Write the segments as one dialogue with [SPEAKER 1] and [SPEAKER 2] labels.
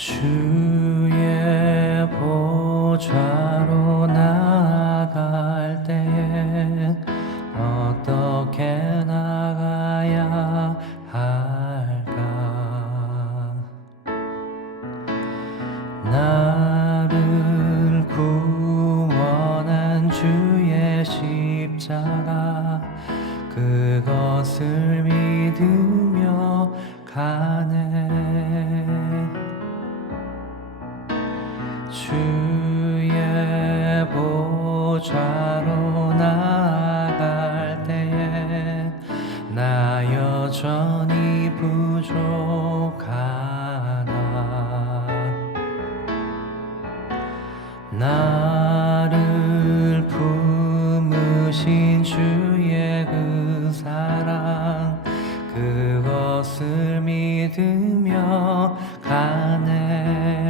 [SPEAKER 1] 주의 보좌로 나갈 때에 어떻게 주의 보좌로 나갈 때에 나 여전히 부족하나. 나를 품으신 주의 그 사랑 그것을 믿으며 가네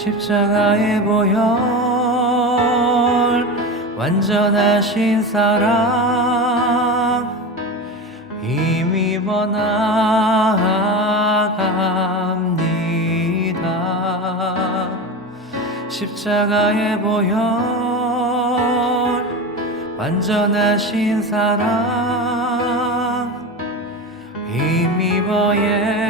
[SPEAKER 1] 십자가의 보혈 완전하신 사랑 힘입어 나아갑니다. 십자가의 보혈 완전하신 사랑 힘입어 예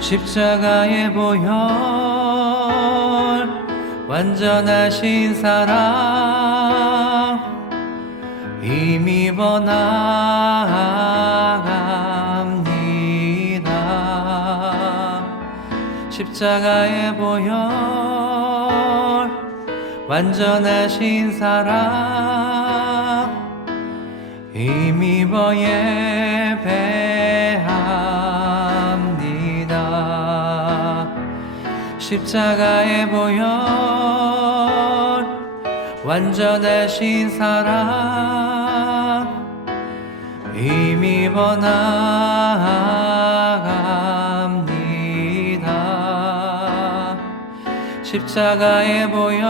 [SPEAKER 1] 십자가의 보혈 완전하신 사랑 힘입어 나아갑니다. 십자가의 보혈 완전하신 사랑 힘입어 예배 십자가의 보혈 완전하신 사랑 힘입어 나아갑니다. 십자가의 보혈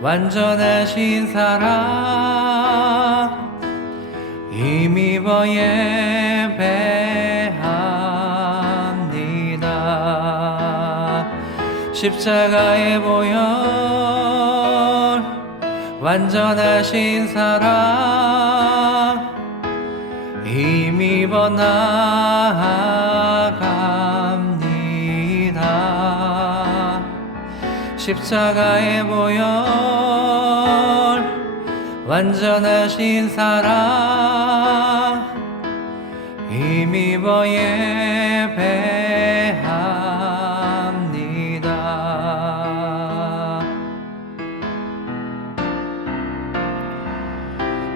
[SPEAKER 1] 완전하신 사랑 힘입어 예배 십자가의 보혈 완전하신 사랑 힘입어 나아갑니다. 십자가의 보혈 완전하신 사랑 힘입어 예배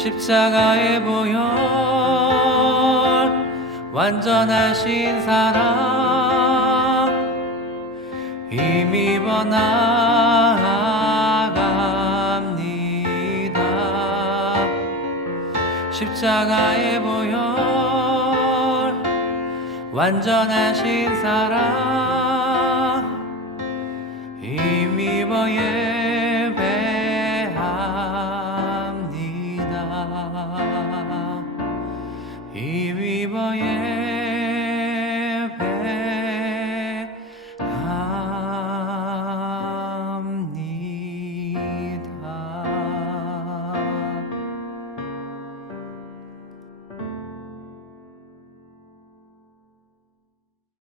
[SPEAKER 1] 십자가의 보혈 완전하신 사랑 힘입어 나아갑니다. 십자가의 보혈 완전하신 사랑 힘입어